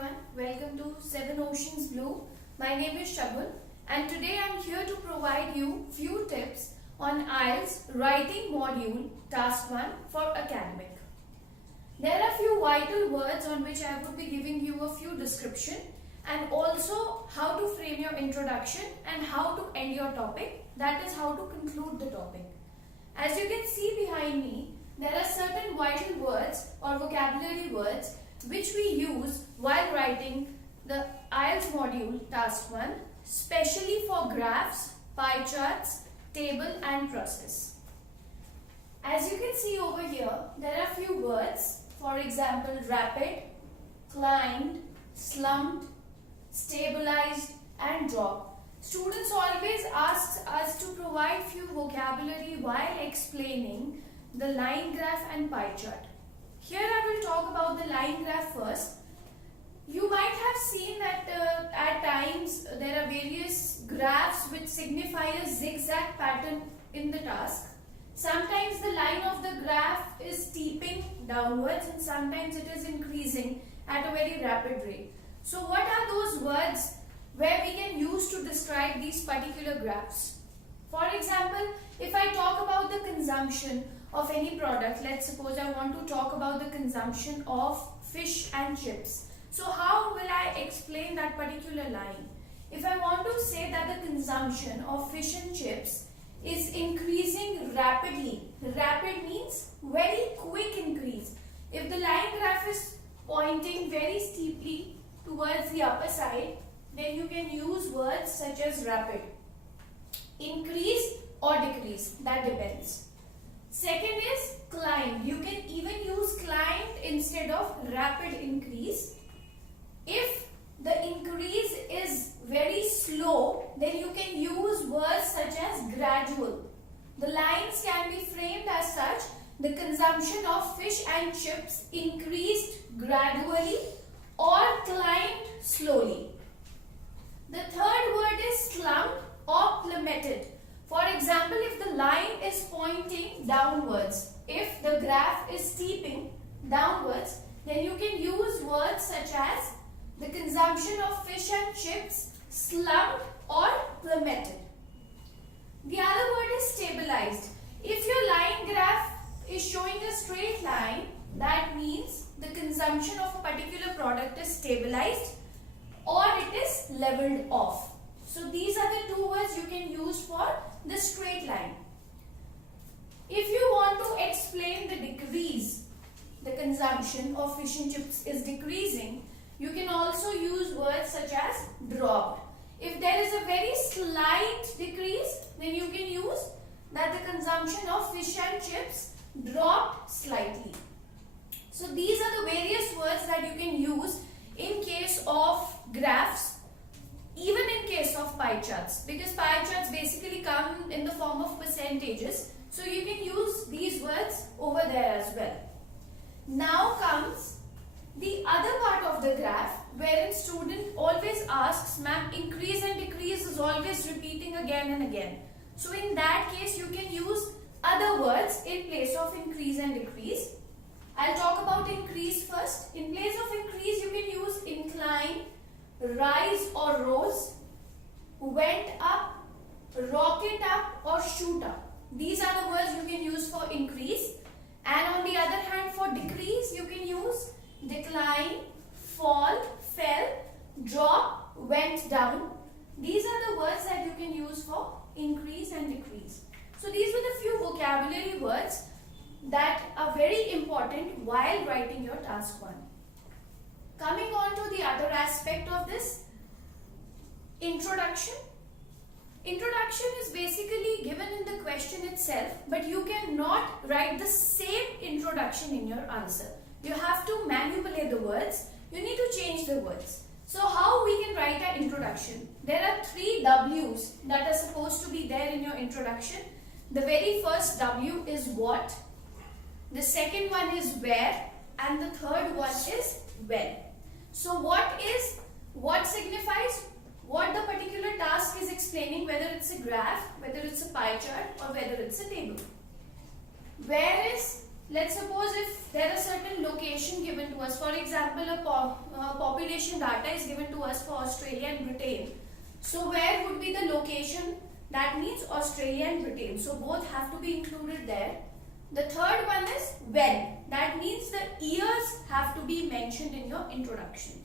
everyone, welcome to Seven Oceans Blue. My name is Shagun and today I am here to provide you few tips on IELTS Writing Module Task 1 for Academic. There are few vital words on which I would be giving you a few description and also how to frame your introduction and how to end your topic, that is how to conclude the topic. As you can see behind me, there are certain vital words or vocabulary words which we use while writing the IELTS module task 1, specially for graphs, pie charts, table and process. As you can see over here, there are few words, for example rapid, climbed, slumped, stabilized and dropped. Students always ask us to provide few vocabulary while explaining the line graph and pie chart. Here I will talk about the line graph first. You might have seen that at times there are various graphs which signify a zigzag pattern in the task. Sometimes the line of the graph is steeping downwards and sometimes it is increasing at a very rapid rate. So what are those words where we can use to describe these particular graphs? For example, if I talk about the consumption of any product, let's suppose I want to talk about the consumption of fish and chips. So how will I explain that particular line? If I want to say that the consumption of fish and chips is increasing rapidly, rapid means very quick increase. If the line graph is pointing very steeply towards the upper side, then you can use words such as rapid. Increase or decrease, that depends. Second is climbed. You can even use climbed instead of rapid increase. If the increase is very slow, then you can use words such as gradual. The lines can be framed as such. The consumption of fish and chips increased gradually or climbed slowly. The third word is slumped or plummeted. For example, if the line is pointing downwards, if the graph is steeping downwards, then you can use words such as the consumption of fish and chips slumped or plummeted. The other word is stabilized. If your line graph is showing a straight line, that means the consumption of a particular product is stabilized or it is leveled off. So these are the two words you can use for the straight line. If you want to explain the decrease, the consumption of fish and chips is decreasing, you can also use words such as dropped. If there is a very slight decrease, then you can use that the consumption of fish and chips dropped slightly. So these are the various words that you can use in case of graphs, even in case of pie charts, because pie charts basically come in the form of percentages. So you can use these words over there as well. Now comes the other part of the graph wherein student always asks, ma'am, increase and decrease is always repeating again and again. So in that case you can use other words in place of increase and decrease. I'll talk about increase first. In place of increase you can use incline, rise or rose, went up, rocket up or shoot up. These are the words you can use for increase. And on the other hand, for decrease you can use decline, fall, fell, drop, went down. These are the words that you can use for increase and decrease. So these were the few vocabulary words that are very important while writing your task 1. Coming on to the other aspect of this, introduction. Introduction is basically given in the question itself, but you cannot write the same introduction in your answer. You have to manipulate the words. You need to change the words. So how we can write an introduction? There are 3 W's that are supposed to be there in your introduction. The very first W is what, the second one is where, and the third one is when. So what signifies what the particular task is explaining, whether it's a graph, whether it's a pie chart or whether it's a table. Where is let's suppose if there is certain location given to us, for example, population data is given to us for Australia and Britain. So where would be the location? That means Australia and Britain. So both have to be included there. The third one is when. That means the years have to be mentioned in your introduction.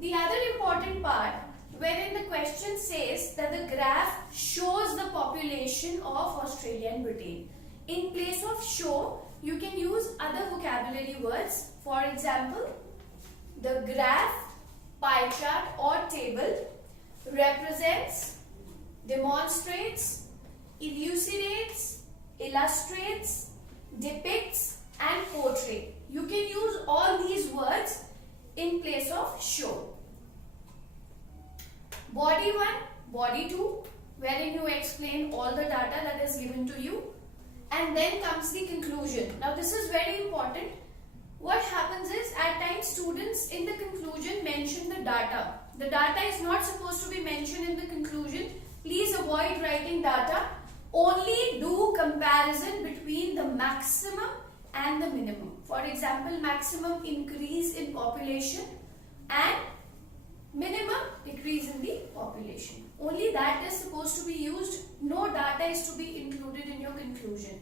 The other important part, wherein the question says that the graph shows the population of Australia and Britain. In place of show, you can use other vocabulary words. For example, the graph, pie chart or table represents, demonstrates, elucidates, illustrates, depicts and portray. You can use all these words in place of show. Body 1, body 2, wherein you explain all the data that is given to you. And then comes the conclusion. Now this is very important. What happens is at times students in the conclusion mention the data. The data is not supposed to be mentioned in the conclusion. Please avoid writing data. Only do comparison between the maximum and the minimum. For example, maximum increase in population and minimum decrease in the population. Only that is supposed to be used. No data is to be included in your conclusion.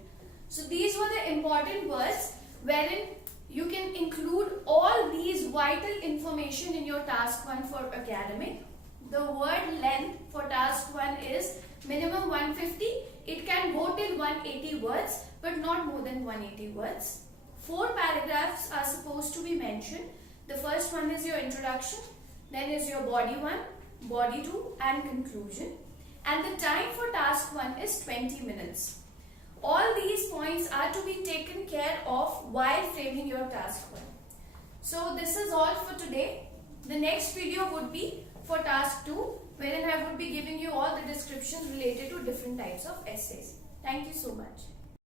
So these were the important words wherein you can include all these vital information in your task 1 for academic. The word length for task 1 is minimum 150. It can go till 180 words but not more than 180 words. 4 paragraphs are supposed to be mentioned. The first one is your introduction, then is your body 1, body 2 and conclusion. And the time for task 1 is 20 minutes. All these points are to be taken care of while framing your task 1. So this is all for today. The next video would be for task 2, wherein I would be giving you all the descriptions related to different types of essays. Thank you so much.